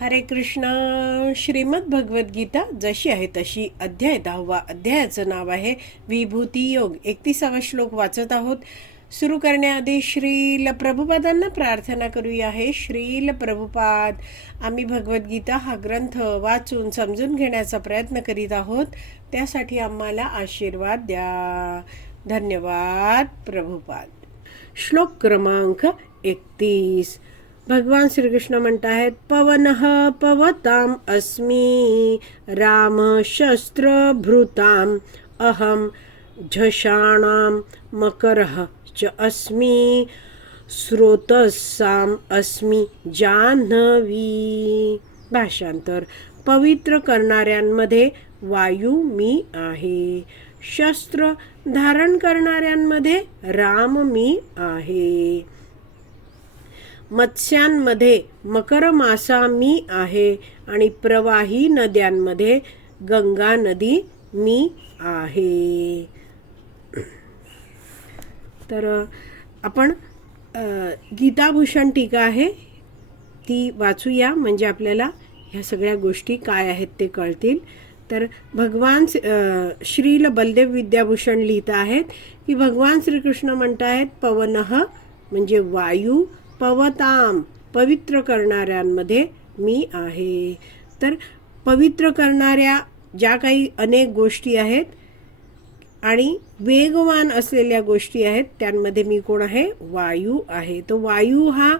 हरे कृष्ण. श्रीमद भगवद्गीता जशी आहे तशी अध्याय दहावा अध्यायाचं नाव आहे विभूती योग. एकतीसावा श्लोक वाचत आहोत. सुरू करण्याआधी श्रील प्रभुपादांना प्रार्थना करूया. आहे श्रील प्रभुपाद आम्ही भगवद्गीता हा ग्रंथ वाचून समजून घेण्याचा प्रयत्न करीत आहोत. त्यासाठी आम्हाला आशीर्वाद द्या. धन्यवाद प्रभुपाद. श्लोक क्रमांक एकतीस. भगवान श्रीकृष्ण आहेत पवन पवताम अस्मी राम शस्त्रभृताम अहम झषाणाम मकर च अस्मी स्रोतसाम अस्मी जान्हवी भाषांतर पवित्र करणाऱ्यांमध्ये वायू मी आहे शस्त्र धारण करणाऱ्यांमध्ये राम मी आहे। मत्स्यांमध्ये मकर मासा मी आहे आणि प्रवाही नद्यांमध्ये गंगा नदी मी आहे. तर आपण गीताभूषण टीका आहे. ती वाचूया. म्हणजे आपल्याला ह्या सगळ्या गोष्टी काय आहेत ते कळतील. तर भगवान श्रील बलदेव विद्याभूषण लिहित आहेत की भगवान श्रीकृष्ण म्हणत आहेत पवन म्हणजे वायू पवताम पवित्र करणाऱ्यांमध्ये मी आहे. तर पवित्र करणाऱ्या ज्या काही अनेक गोष्टी आहेत आणि वेगवान असलेल्या गोष्टी आहेत त्यांमध्ये मी कोण आहे? वायू आहे. तो वायू हा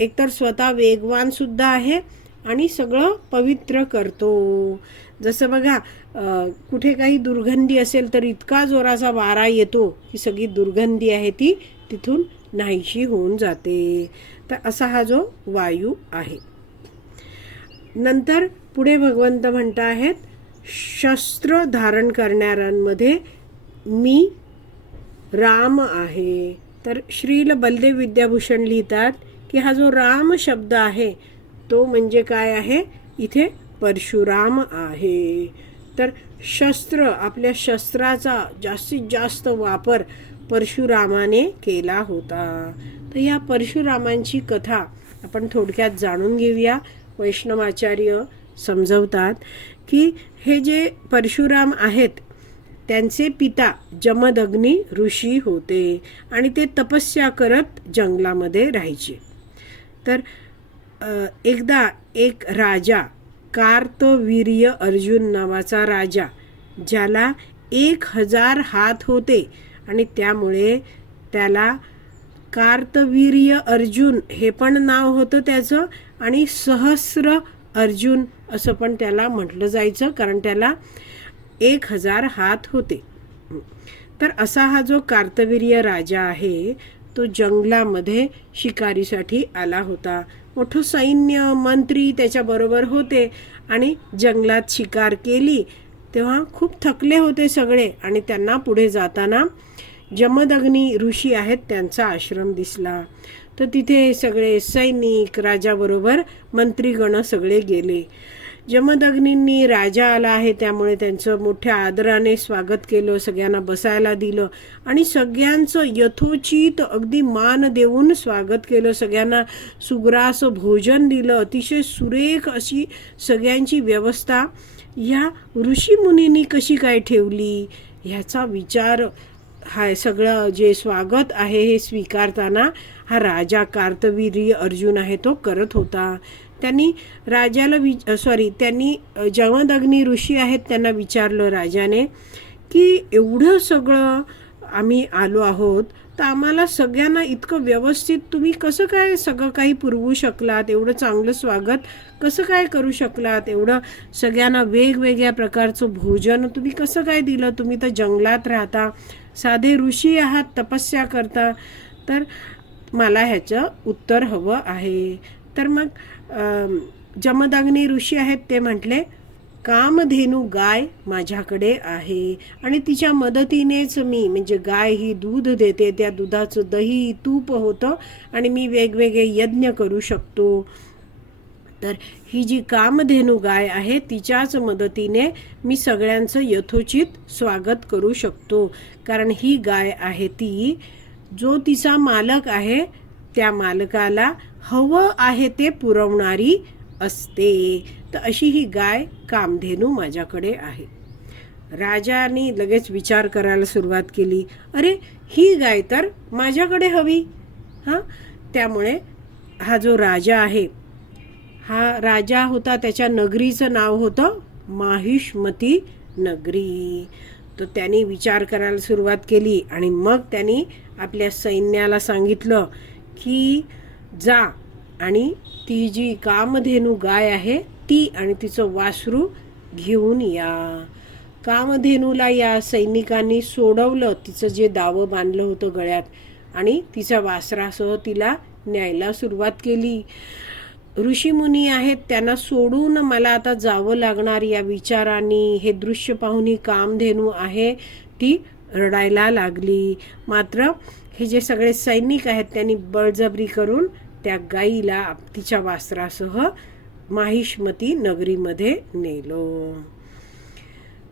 एकतर स्वतः वेगवानसुद्धा आहे आणि सगळं पवित्र करतो. जसं बघा कुठे काही दुर्गंधी असेल तर इतका जोराचा वारा येतो की सगळी दुर्गंधी आहे ती तिथून नाहीशी होऊन जाते. तर असा हा जो वायू आहे. नंतर पुढे भगवंत म्हणत आहेत शस्त्र धारण करणाऱ्यांमध्ये मी राम आहे. तर श्रील बलदेव विद्याभूषण लिहितात की हा जो राम शब्द आहे तो म्हणजे काय आहे? इथे परशुराम आहे. तर शस्त्र आपल्या शस्त्राचा जास्तीत जास्त वापर परशुरामाने केला होता. तर या परशुरामांची कथा आपण थोडक्यात जाणून घेऊया. वैष्णवाचार्य समजवतात की हे जे परशुराम आहेत त्यांचे पिता जमदग्नी ऋषी होते आणि ते तपस्या करत जंगलामध्ये राहायचे. तर एकदा एक राजा कार्तवीर्य अर्जुन नावाचा राजा ज्याला एक हजार हात होते आणि त्यामुळे त्याला कार्तवीर्य अर्जुन हे पण नाव होतं त्याचं आणि सहस्र अर्जुन असं पण त्याला म्हटलं जायचं कारण त्याला एक हजार हात होते. तर असा हा जो कार्तवीर्य राजा आहे तो जंगलामध्ये शिकारीसाठी आला होता. मोठं सैन्य मंत्री त्याच्याबरोबर होते आणि जंगलात शिकार केली तेव्हा खूप थकले होते सगळे आणि त्यांना पुढे जाताना जमदग्नी ऋषी आहेत त्यांचा आश्रम दिसला. तर तिथे सगळे सैनिक राजाबरोबर मंत्रीगण सगळे गेले. जमदग्नींनी राजा आला आहे त्यामुळे त्यांचं मोठ्या आदराने स्वागत केलं सगळ्यांना बसायला दिलं आणि सगळ्यांचं यथोचित अगदी मान देऊन स्वागत केलं. सगळ्यांना सुग्रास भोजन दिलं. अतिशय सुरेख अशी सगळ्यांची व्यवस्था. ह्या ऋषीमुनींनी कशी काय ठेवली? ह्याचा विचार हा सगळं जे स्वागत आहे हे स्वीकारताना हा राजा कार्तवीर्य अर्जुन आहे तो करत होता. त्यांनी राजाला वि सॉरी त्यांनी अ, जमदग्नी ऋषी आहेत त्यांना विचारलं राजाने की एवढं सगळं आम्ही आलो आहोत तर आम्हाला सगळ्यांना इतकं व्यवस्थित तुम्ही कसं काय सगळं काही पुरवू शकलात? एवढं चांगलं स्वागत कसं काय करू शकलात? एवढं सगळ्यांना वेगवेगळ्या प्रकारचं भोजन तुम्ही कसं काय दिलं? तुम्ही तर जंगलात राहता साधे ऋषी आहात तपस्या करता. तर मला ह्याचं उत्तर हवं आहे. तर मग जमदग्नी ऋषी आहेत ते म्हटले कामधेनू गाय माझ्याकडे आहे आणि तिच्या मदतीनेच मी म्हणजे गाय ही दूध देते त्या दुधाचं दही तूप होतं आणि मी वेगवेगळे यज्ञ करू शकतो. तर ही जी कामधेनू गाय आहे तिच्याच मदतीने मी सगळ्यांचं यथोचित स्वागत करू शकतो. कारण ही गाय आहे ती जो तिचा मालक आहे त्या मालकाला हवं आहे ते पुरवणारी असते. तर अशी ही गाय कामधेनू माझ्याकडे आहे. राजाने लगेच विचार करायला सुरुवात केली. अरे ही गाय तर माझ्याकडे हवी. हां? त्यामुळे हा जो राजा आहे हा राजा होता त्याच्या नगरीचं नाव होतं माहिष्मती नगरी. तर त्यांनी विचार करायला सुरुवात केली आणि मग त्यांनी आपल्या सैन्याला सांगितलं की जा आणि ती जी कामधेनू गाय आहे ती आणि तिचं वासरू घेऊन या. कामधेनूला या सैनिकांनी सोडवलं तिचं जे दावं बांधलं होतं गळ्यात आणि तिच्या वासरासह तिला न्यायला सुरुवात केली. ऋषीमुनी आहेत त्यांना सोडून मला आता जावं लागणार या विचारांनी. हे दृश्य पाहून ही कामधेनू आहे ती रडायला लागली. मात्र हे जे सगळे सैनिक आहेत त्यांनी बळजबरी करून त्या गाईला तिच्या वासरासह माहिष्मती नगरीमध्ये नेलो.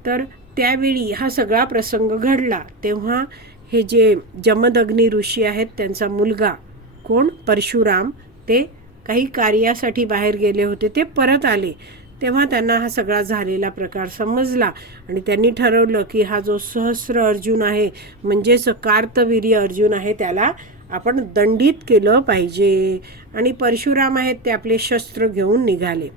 तर त्यावेळी हा सगळा प्रसंग घडला. तेव्हा हे जे जमदग्नी ऋषी आहेत त्यांचा मुलगा कोण? परशुराम. ते काही कार्यासाठी बाहेर गेले होते. ते परत आले. तेव्हा त्यांना हा सगळा झालेला प्रकार समजला. आणि त्यांनी ठरवलं की हा जो सहस्र अर्जुन आहे म्हणजेच कार्तवीर्य अर्जुन आहे त्याला आपण दंडित केलं पाहिजे. आणि परशुराम आहेत ते आपले शस्त्र घेऊन निघाले.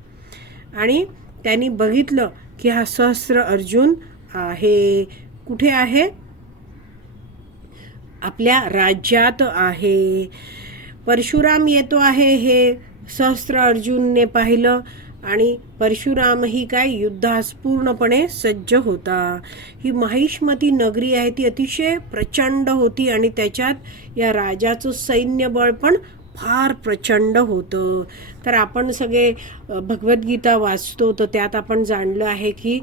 आणि त्यांनी बघितलं की हा सहस्र अर्जुन आहे. कुठे आहे? आपल्या राज्यात आहे. परशुराम येतो आहे हे सहस्र अर्जुनने पाहिलं. आणि परशुरामही काय युद्धास पूर्णपणे सज्ज होता. ही महिष्मती नगरी आहे ती अतिशय प्रचंड होती आणि त्याच्यात या राजाचं सैन्यबळ पण फार प्रचंड होतं. तर आपण सगळे भगवद्गीता वाचतो तर त्यात आपण जाणलं आहे की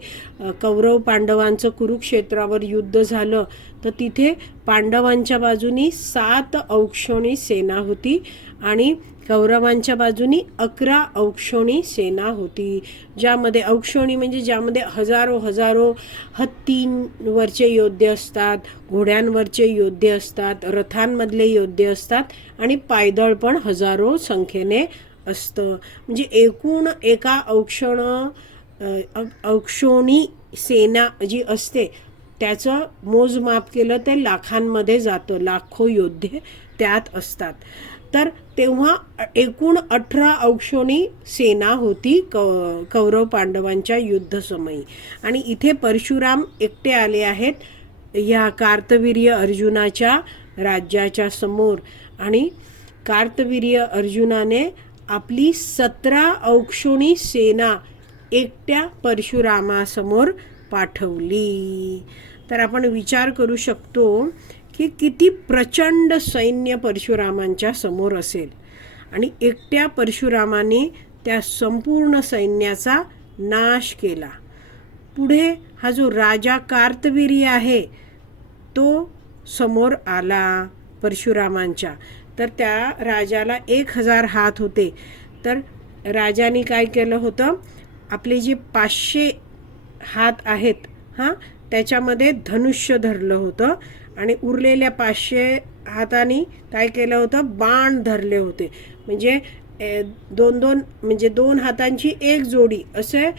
कौरव पांडवांचं कुरुक्षेत्रावर युद्ध झालं. तर तिथे पांडवांच्या बाजूनी सात औक्षणी सेना होती आणि कौरवांच्या बाजूनी अकरा औक्षणी सेना होती ज्यामध्ये औक्षणी म्हणजे ज्यामध्ये हजारो हजारो हत्तींवरचे योद्धे असतात घोड्यांवरचे योद्धे असतात रथांमधले योद्धे असतात आणि पायदळ पण हजारो संख्येने असतं. म्हणजे एकूण एका औक्षण अ, औक्षणी सेना जी असते त्याचं मोजमाप केलं ते लाखांमध्ये जातं लाखो योद्धे त्यात असतात. तर तेव्हा एकूण अठरा औक्षणी सेना होती कौ कौरव पांडवांच्या युद्धसमयी आणि इथे परशुराम एकटे आले आहेत या कार्तवीर्य अर्जुनाच्या राज्याच्या समोर. आणि कार्तवीर्य अर्जुनाने आपली सतरा औक्षणी सेना एकट्या परशुरामासमोर पाठवली. तर आपण विचार करू शकतो की किती प्रचंड सैन्य परशुरामांच्या समोर असेल. आणि एकट्या परशुरामाने त्या संपूर्ण सैन्याचा नाश केला. पुढे हा जो राजा कार्तवीर्य आहे तो समोर आला परशुरामांच्या. तर त्या राजाला एक हजार हात होते. तर राजाने काय केलं होतं? आपले जे पाचशे हात आहेत हां त्याच्यामध्ये धनुष्य धरलं होतं आणि उरलेल्या पाचशे हाताने काय केलं होतं? बाण धरले होते. म्हणजे दोन दोन म्हणजे दोन हातांची एक जोडी असे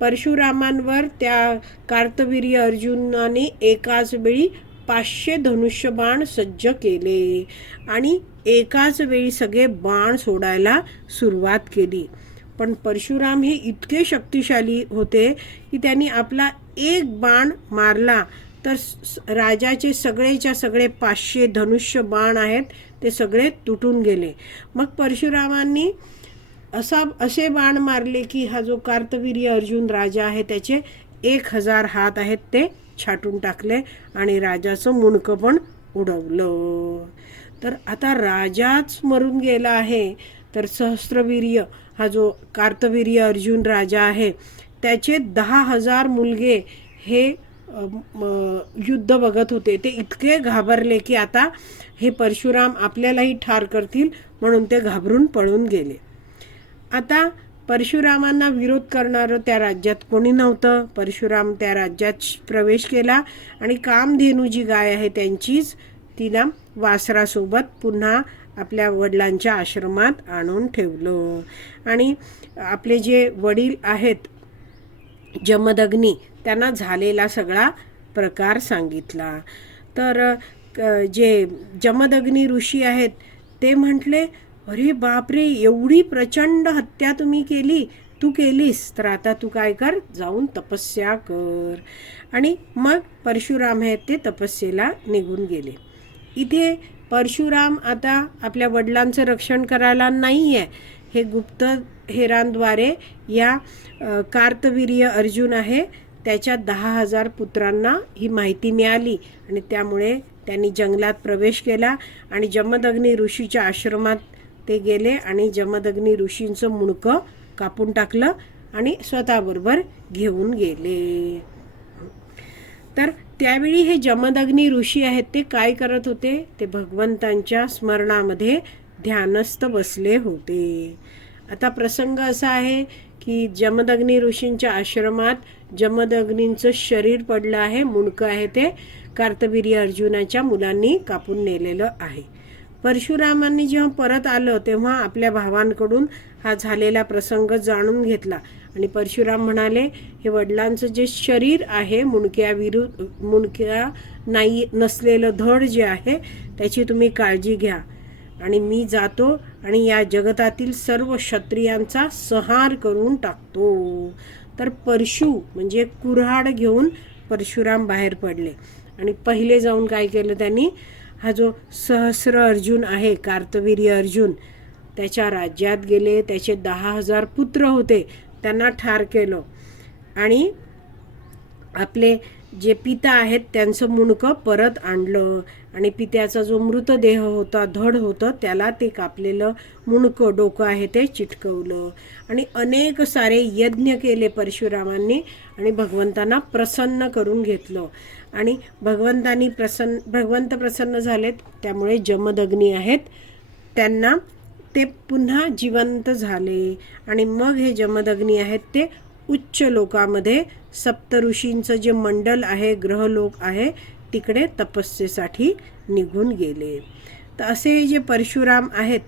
परशुरामांवर त्या कार्तवीर्य अर्जुनाने एकाच वेळी पाचशे धनुष्यबाण सज्ज केले आणि एकाच वेळी सगळे बाण सोडायला सुरुवात केली. पण परशुराम हे इतके शक्तिशाली होते की त्यांनी आपला एक बाण मारला तर राजाचे सगळेच्या सगळे पाचशे धनुष्य बाण आहेत ते सगळे तुटून गेले. मग परशुरामांनी असा असे बाण मारले की हा जो कार्तवीर्य अर्जुन राजा आहे त्याचे एक हजार हात आहेत ते छाटून टाकले आणि राजाचं मुंडकं पण उडवलं. तर आता राजाच मरून गेला आहे तर सहस्त्रवीर्य हा जो कार्तवीर्य अर्जुन राजा आहे त्याचे दहा हजार मुलगे हे म, युद्ध बघत होते. ते इतके घाबरले की आता हे परशुराम आपल्यालाही ठार करतील म्हणून ते घाबरून पळून गेले. आता परशुरामांना विरोध करणारं त्या राज्यात कोणी नव्हतं. परशुराम त्या राज्यात श- प्रवेश केला आणि कामधेनू जी गाय आहे त्यांचीच तिला वासरासोबत पुन्हा आपल्या वडिलांच्या आश्रमात आणून ठेवलं. आणि आपले जे वडील आहेत जमदग्नी त्यांना झालेला सगळा प्रकार सांगितला. तर क- जे जमदग्नी ऋषी आहेत ते म्हटले अरे बापरे एवढी प्रचंड हत्या तुम्ही केली तू केलीस तर आता तू काय कर जाऊन तपस्या कर. आणि मग परशुराम आहेत ते तपस्येला निघून गेले. इथे परशुराम आता आपल्या वडिलांचं रक्षण करायला नाही आहे हे गुप्त हेरांद्वारे या कार्तवीर्य अर्जुन आहे. त्याच्या दहा हजार पुत्रांना ही माहिती मिळाली आणि त्यामुळे त्यांनी जंगलात प्रवेश केला आणि जमदग्नी ऋषीच्या आश्रमात ते गेले आणि जमदग्नी ऋषींचं मुणकं कापून टाकलं आणि स्वतःबरोबर घेऊन गेले. तर त्यावेळी हे जमदग्नी ऋषी आहेत ते काय करत होते? ते भगवंतांच्या स्मरणामध्ये ध्यानस्थ बसले होते. आता प्रसंग असा आहे की जमदग्नी ऋषींच्या आश्रमात जमदग्नींचं शरीर पडलं आहे मुंडकं आहे ते. कार्तवीर्य अर्जुनाच्या मुलांनी कापून नेलेलं आहे. परशुरामांनी जेव्हा परत आलं तेव्हा आपल्या भावांकडून हा झालेला प्रसंग जाणून घेतला. आणि परशुराम म्हणाले हे वडिलांचं जे शरीर आहे मुंडक्या विरुद्ध मुंडक्या नाही नसलेलं धड जे आहे त्याची तुम्ही काळजी घ्या. आणि मी जातो आणि या जगतातील सर्व क्षत्रियांचा संहार करून टाकतो. तर परशु म्हणजे कुऱ्हाड घेऊन परशुराम बाहेर पडले. आणि पहिले जाऊन काय केलं त्यांनी? हा जो सहस्र अर्जुन आहे कार्तवीर्य अर्जुन त्याच्या राज्यात गेले. त्याचे दहा हजार पुत्र होते. त्यांना ठार केलं. आणि आपले जे पिता आहेत त्यांचं मुंडकं परत आणलं. आणि पित्याचा जो मृतदेह होता धड होतं त्याला ते कापलेलं मुणकं डोकं आहे ते चिटकवलं. आणि अनेक सारे यज्ञ केले परशुरामांनी आणि भगवंतांना प्रसन्न करून घेतलं. आणि भगवंतांनी प्रसन्न भगवंत प्रसन्न झालेत त्यामुळे जमदग्नी आहेत. त्यांना ते पुन्हा जिवंत झाले. आणि मग हे जमदग्नी आहेत ते उच्च लोकामध्ये सप्तऋषींचं जे मंडल आहे ग्रहलोक आहे तिकडे तपस्येसाठी निघून गेले. तर असे जे परशुराम आहेत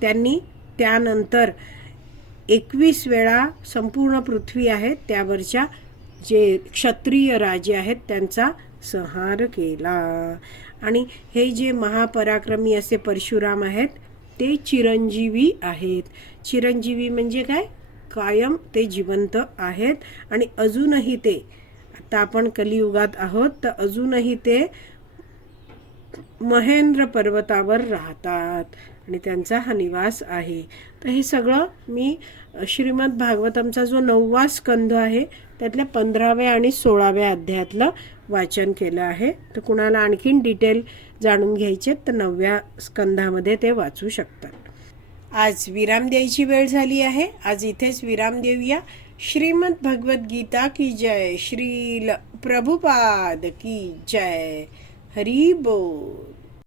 त्यांनी त्यानंतर एकवीस वेळा संपूर्ण पृथ्वी आहे त्यावरच्या जे क्षत्रिय राजे आहेत त्यांचा संहार केला. आणि हे जे महापराक्रमी असे परशुराम आहेत ते चिरंजीवी आहेत. चिरंजीवी म्हणजे काय? कायम ते जिवंत आहेत आणि अजूनही ते तर आपण कलियुगात आहोत तर अजूनही ते महेंद्र पर्वतावर राहतात आणि त्यांचा हा निवास आहे. तर हे सगळं मी श्रीमद भागवतमचा जो नववा स्कंध आहे त्यातल्या पंधराव्या आणि सोळाव्या अध्यायातलं वाचन केलं आहे. तर कुणाला आणखीन डिटेल जाणून घ्यायचे तर नवव्या स्कंधामध्ये ते वाचू शकतात. आज विराम द्यायची वेळ झाली आहे. आज इथेच विराम देऊया. श्रीमद भगवत गीता की जय श्री प्रभुपाद की जय। हरी बोल।